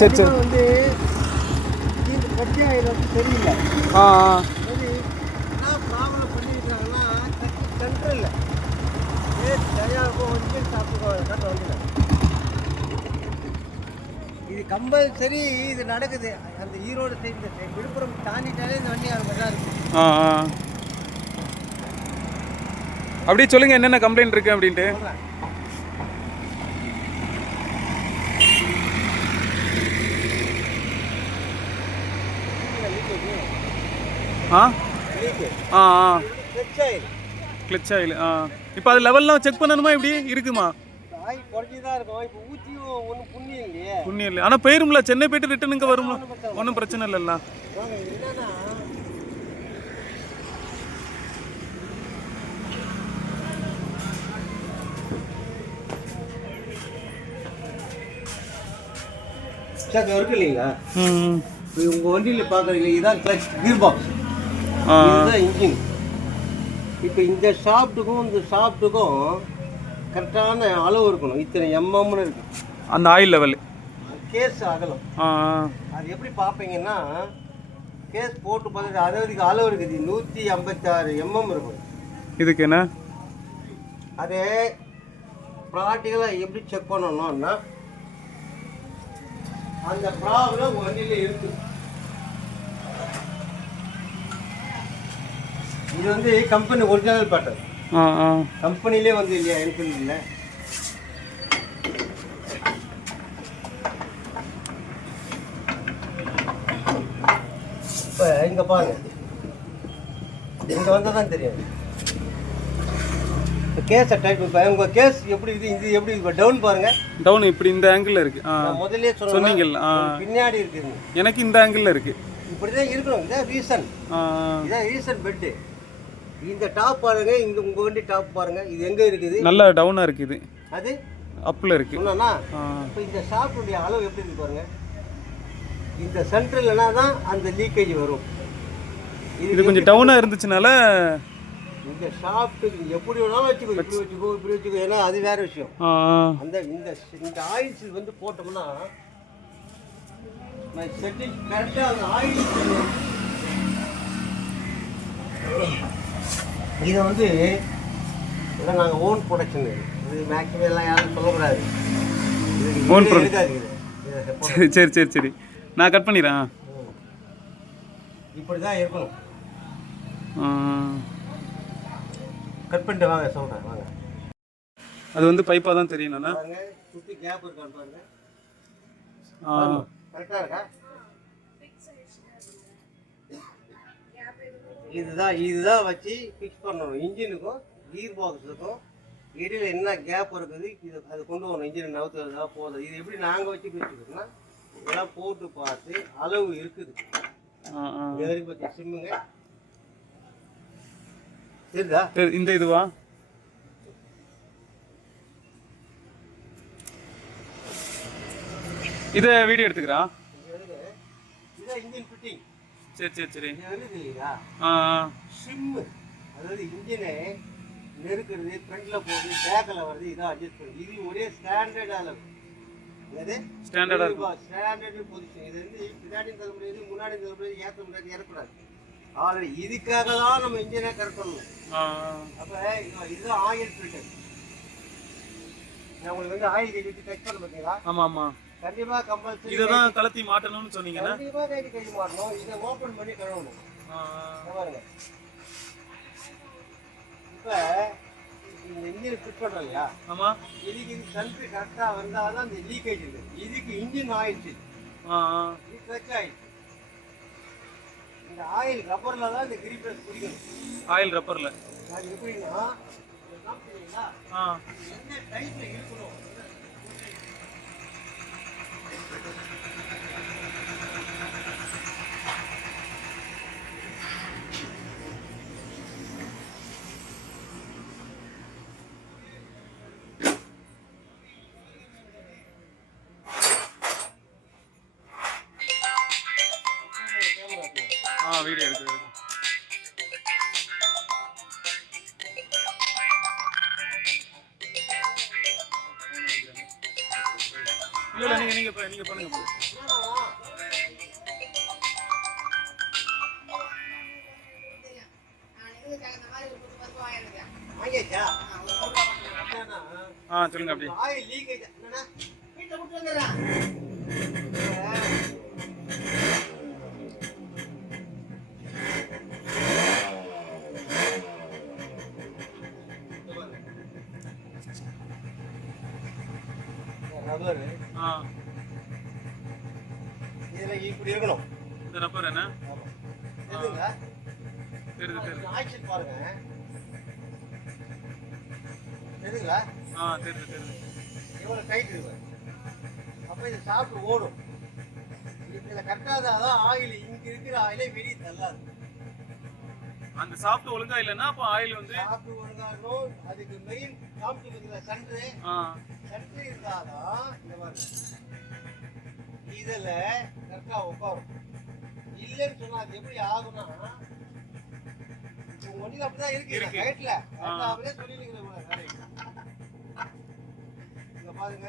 சரி சரி. வந்து இது கட்டி ஆயிரம் தெரியல. ஆ சரி என்ன ப்ராப்ளம் பண்ணியிருக்காங்கன்னா சென்ட்ரல் தயாரிப்போம் வந்து சாப்பிட்டு வந்து இது கம்பல்சரி இது நடக்குது. அந்த ஈரோடு சைடு விழுப்புரம் தாண்டிட்டாலே இந்த வண்டி அது தான் இருக்குது. அப்படியே சொல்லுங்க என்னென்ன கம்ப்ளைண்ட் இருக்கு அப்படின்ட்டு. Clutch oil. இப்போ அது லெவல்லாம் செக் பண்ணணுமா இப்படி இருக்குமா? ஆயில் குறைஞ்சி தான் இருக்கும். இப்போ ஊற்றியும் ஒன்றும் புண்ணியம் இல்லையே. புண்ணியம் இல்லை. ஆனால் போயிரும்ல, சென்னை போயிட்டு ரிட்டன் இங்கே வரும்ல, ஒன்றும் பிரச்சனை இல்லைல்ல. என்னன்னா சார் இருக்கு இல்லைங்களா? உங்கள் வண்டியில் பார்க்குறீங்க, இதுதான் கிளச் கீர் பாக்ஸ், இதுதான் இன்ஜின். இப்போ இந்த ஷாஃப்ட்டுக்கும் இந்த ஷாஃப்ட்டுக்கும் கரெக்டான அளவு இருக்கணும். இத்தனை எம்எம்னு இருக்கு அந்த ஆயில் லெவல். கேஸ் அகலம். அது எப்படி பார்ப்பீங்கன்னா, கேஸ் போட்டு பார்த்துட்டு 60க்கு அளவு இருக்குது. 156 எம்எம் இருக்கும் இதுக்கு. என்ன அது ப்ராக்டிக்கலாக எப்படி செக் பண்ணணும்னா, அந்த ப்ராப்ளம் வண்டியில் இருக்கு. இது வந்து கம்பெனி ஒரிஜினல் பேட்டர்ன். கம்பெனிலே வந்து இல்லையா, என்ஃபீல்டு இல்லை. இப்போ இங்கே பாருங்க, இங்கே வந்தால் தான் தெரியாது. இப்போ கேஸை டைப். இப்போ உங்கள் கேஸ் எப்படி இது இது எப்படி இப்போ டவுன் பாருங்க. டவுன் இப்படி இந்த ஆங்கிள் இருக்கு. முதல்ல சொன்னீங்கல்ல, பின்னாடி இருக்குது. எனக்கு இந்த ஆங்கிள் இருக்கு. இப்படி தான் இருக்கணும். இதான் ரீசன். இதான் ரீசன் பெட்டு. இந்த டாப் பாருங்க, இங்க உங்க வண்டி டாப் பாருங்க. இது எங்க இருக்குது? நல்லா டவுனா இருக்குது. அது அப்ல இருக்கு. சொன்னா இப்போ இந்த ஷாஃப்டுடைய அளவு எப்படி இருக்கு பாருங்க. இந்த சென்ட்ரல்னா தான் அந்த லீக்கேஜ் வரும். இது கொஞ்சம் டவுனா இருந்துச்சுனால இந்த ஷாஃப்ட் எப்படி வேணாலும் வச்சுக்கோ, இப்படி வச்சுக்கோ, இப்படி வச்சுக்கோ. ஏன்னா அது வேற விஷயம். அந்த இந்த ஆயில்ஸ் வந்து போட்டோம்னா செட்டிங் கரெக்டா அந்த ஆயில். இது வந்து இதெல்லாம் நாங்கள் ஓன் ப்ரொடக்ஷன். இது மேக்ஸிமம் எல்லாம் யாரும் சொல்லக்கூடாது. Own production. சரி சரி சரி சரி, நான் கட் பண்ணிடுறேன். இப்படி தான் இருக்கணும். கட் பண்ணிட்டு வாங்க, சொல்கிறேன் வாங்க. அது வந்து பைப்பாக தான் தெரியணும்னா சுற்றி கேப் இருக்கான்னு பாருங்க. கரெக்டாக இருக்கா? இதுதான் வச்சு ஃபிக்ஸ் பண்ணணும். இன்ஜினுக்கும் கீர் பாக்ஸுக்கும் இடையில என்ன கேப் இருக்குது, இது அது கொண்டு வரணும். இன்ஜினை நவுத்துறதா போதும். இது எப்படி நாங்கள் வச்சு வச்சுக்கோன்னா, இதெல்லாம் போட்டு பார்த்து அளவு இருக்குது. எதிரி பற்றி சிம்முங்க சரிதா? இந்த இதுவா? இதை வீடியோ எடுத்துக்கிறா. இதான் இன்ஜின் ஃபிட்டிங். சரி சரி சரி. சிம்மு, அதாவது இன்ஜினை நெருக்கிறது, ஃப்ரண்ட்ல போகுது, பேக்கில் வருது, இதான் அட்ஜஸ்ட் பண்ணுது. இது ஒரே ஸ்டாண்டர்ட் அளவு. Standard position. இது வந்து பின்னாடி தர முடியாது, முன்னாடி தர முடியாது, ஏற்ற முடியாது, இறக்கூடாது. ஆல்ரெடி இதுக்காக தான் நம்ம இன்ஜினை கரெக்ட் பண்ணணும். அப்போ இதுதான் ஆயில் ஃபில்டர். நான் உங்களுக்கு வந்து ஆயில் கட்டி டச் பண்ண பார்த்தீங்களா? ஆமாம் ஆமாம், கண்டிப்பாக கம்பல்சரி இதை தான் கலத்தி மாட்டணும்னு சொன்னீங்கன்னா. கண்டிப்பாக கை மாட்டணும். இதை ஓப்பன் பண்ணி கழுவணும். பாருங்க, இப்போ இந்த இன்ஜின் ஃபிட் பண்ணுறோம் இல்லையா? ஆமாம். இதுக்கு இந்த சென்ட்ரு கரெக்டாக வந்தால் தான் இந்த லீக்கேஜ் இருக்குது. இதுக்கு இன்ஜின் ஆயிடுச்சு, இது கிளச் ஆயிடுச்சு. இந்த ஆயில் ரப்பரில் தான் இந்த கிரீப்ரஸ் பிடிக்கணும். ஆயில் ரப்பரில் அது எப்படின்னா, என்ன டைப்பில் இருக்கணும். வீடியோ எடுத்து இல்லை, நீங்கள் நீங்க பண்ணுங்க. வாங்கியாச்சா? சொல்லுங்க அப்படி. ஆயில் லீக்கேஜ் என்னன்னா வீட்டை விட்டு வந்துடுறேன். ரப்பர் இதுல இப்படி இருக்கணும். இந்த ரப்பர் என்ன எதுங்க தெரியுது தெரியுது. ஆக்ஷன் பாருங்க. தெரியுங்களா? தெரியுது தெரியுது. எவ்வளவு டைட் இருக்கு. அப்ப இது சாப்பிட்டு ஓடும். இதுல கட்டாத அதான் ஆயில் இங்க இருக்கிற ஆயிலே வெளியே தள்ளாது. அந்த சாப்பிட்டு ஒழுங்கா இல்லைன்னா அப்போ ஆயில் வந்து சாப்பிட்டு ஒழுங்காகணும். அதுக்கு மெயின் காமிட்டு இருக்கிற சென்ட்ரு இருந்தாதான் இந்த மாதிரி இதுல கரெக்டா உட்காரும். இல்லைன்னு சொன்னா அது எப்படி ஆகும்னா ஒன்றில் அப்படிதான் இருக்கு ரைட்ல அப்படியே சொல்லிருக்கிற வேலை. இங்க பாருங்க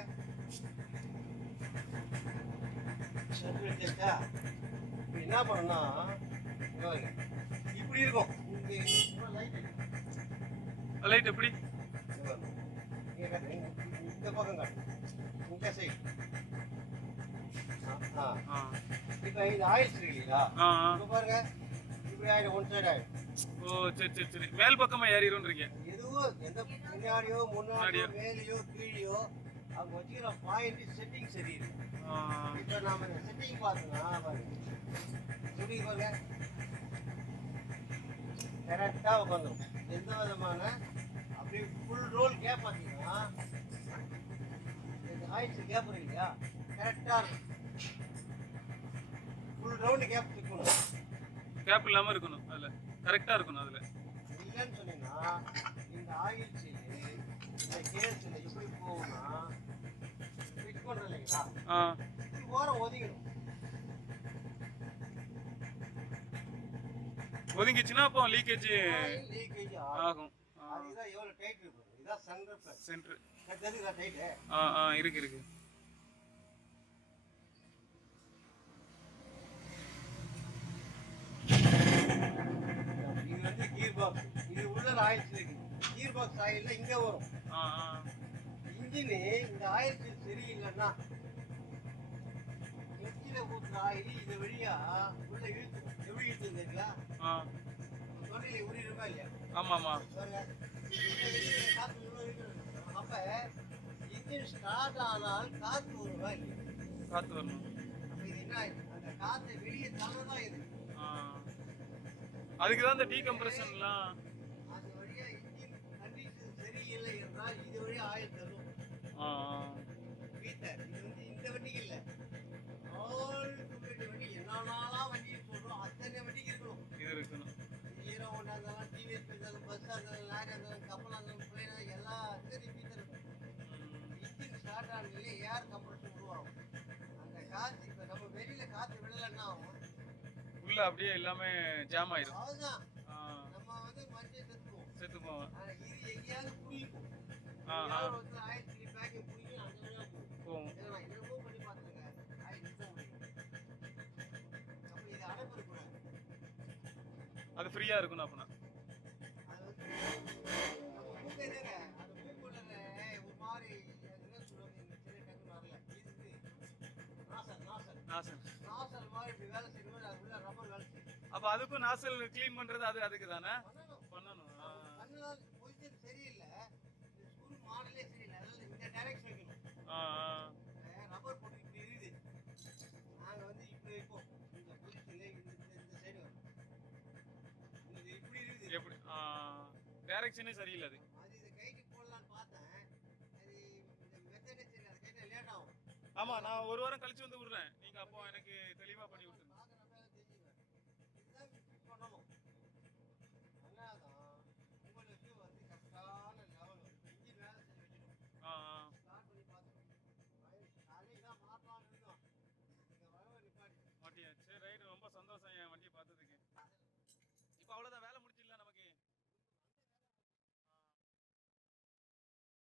என்ன பண்ணா இப்படி இருக்கும். லைட் எப்படி இந்த பக்கம் காட்டு இந்த சைடு. இப்ப இது ஆயில் இல்லையா பாருங்க இப்படி ஆயிடும். ஒன் சைடு ஆயிடும். சரி சரி சரி. மேல் பக்கமா ஏறிடும்ன்றீங்க. எதுவும் எந்த பின்னாடியோ முன்னாடியோ மேலேயோ கீழேயோ அவங்க வச்சுக்கிற பாயிண்ட் செட்டிங் சரியில்லை. இப்ப நாம செட்டிங் பார்த்தோம்னா பாருங்க எப்படி பாருங்க கரெக்டா உட்காந்துரும். எந்த விதமான அப்படி ஃபுல் ரோல் கேப் பார்த்தீங்கன்னா இந்த ஆயிடுச்சு கேப் இருக்கு இல்லையா கரெக்டா இருக்கும். ஃபுல் ரவுண்ட் கேப் இருக்கணும். கேப் இல்லாம இருக்கணும். அதுல கரெக்டா இருக்கணும். அதுல இல்லைன்னு சொன்னீங்கன்னா இந்த ஆயில் சீல் இந்த கேஸ்ல எப்படி போகும்னா ஃபிட் பண்றோம் இல்லைங்களா இப்படி ஓரம் ஒதுங்கிடும். ஒதுங்கிச்சுன்னா அப்போ லீக்கேஜ் ஆகும். அதுதான் எவ்வளவு டைட் இருக்கும். இதான் சென்டர் டைட். இருக்கு இருக்கு. இது வந்து கீர் பாக்ஸ். இது உள்ள ஆயில் இருக்கு. கீர் பாக்ஸ் ஆயில்ல இங்க வரும். இன்ஜின் இந்த ஆயில் சீல் சரியில்லைன்னா இன்ஜினை ஊத்துற ஆயில் இது வழியா உள்ள இழுத்து எப்படி இழுத்து தெரியுங்களா? தொழிலை உரிடுமா இல்லையா? ஆமா ஆமா. அப்ப இன்ஜின் ஸ்டார்ட் ஆனால் காத்து வருவா இல்லையா? காத்து வரணும். இது என்ன அந்த காத்தை வெளியே தள்ளதான் இது. அதுக்கு தான் இந்த டீகம்ப்ரஷன்லாம். அது வழியா இன்ஜின் கண்டிஷன் சரியில்லை என்றால் இது வழியா ஆயில் தரும். வீட்டர் இது வந்து இந்த வண்டிக்கு இல்லை. ஆல் வண்டி என்னென்னலாம் வண்டி சொல்றோம் அத்தனை வண்டிக்கு இருக்கணும். இது இருக்கணும். ஹீரோ ஹோண்டா இருந்தாலும் டிவிஎஸ் இருந்தாலும் பஸ்ஸாக இருந்தாலும் லாரி இருந்தாலும் கப்பலாக இருந்தாலும் பிளேனாக எல்லாத்துக்கும் வீட்டர் இருக்கும். இன்ஜின் ஸ்டார்ட் ஆனதுலேயே ஏர் கம்ப்ரஷன் உருவாகும். அந்த காற்று இப்போ நம்ம வெளியில காற்று விடலைன்னா உள்ள அப்படியே எல்லாமே ஜாம் ஆயிடும். அதுதான் நம்ம வந்து மஞ்சள் செத்துப்போம். இது எங்கேயாவது புரியும். ஆயிரத்தி பேக்கிங் புரியும் அந்த வழியா போகும். என்னமோ பண்ணி பார்த்துருங்க ஆயிரத்தி அப்போ இது அடைப்பு இருக்கக்கூடாது. அது ஃப்ரீயா இருக்கணும். அப்படின்னா அது வந்து அந்த மூக்குள்ள ஒரு மாதிரி என்ன சொல்லுவாங்க இந்த சின்ன டக்கு வரல இது நாசல் மாதிரி இப்படி வேலை செய்யும்போது அது உள்ள ரப்பர் வேலை செய்யும். அப்ப அதுக்கும் நாசல் க்ளீன் பண்றது அதுக்கு தானே பண்ணணும். பொசிஷன் சரியில்லை. ஸ்க்ரூ மாடலே சரியில்லை. அதனால இந்த டைரக்ஷன் வைக்கணும். ரப்பர் போட்டு இப்படி இருக்குது. நாங்கள் வந்து இப்படி வைப்போம். இந்த பொசிஷன்ல இந்த சைடு வரும். இது இப்படி இருக்குது. எப்படி டைரக்ஷனே சரியில்லை. அது இதை கைட்டு போடலான்னு பார்த்தேன். அது இந்த மெத்தடே சரி. அது கைட்டு லேட் ஆகும். ஆமா நான் ஒரு வாரம் கழிச்சு வந்து விடுறேன். நீங்க அப்போ எனக்கு தெளிவா பண்ணி விட்டுருங்க.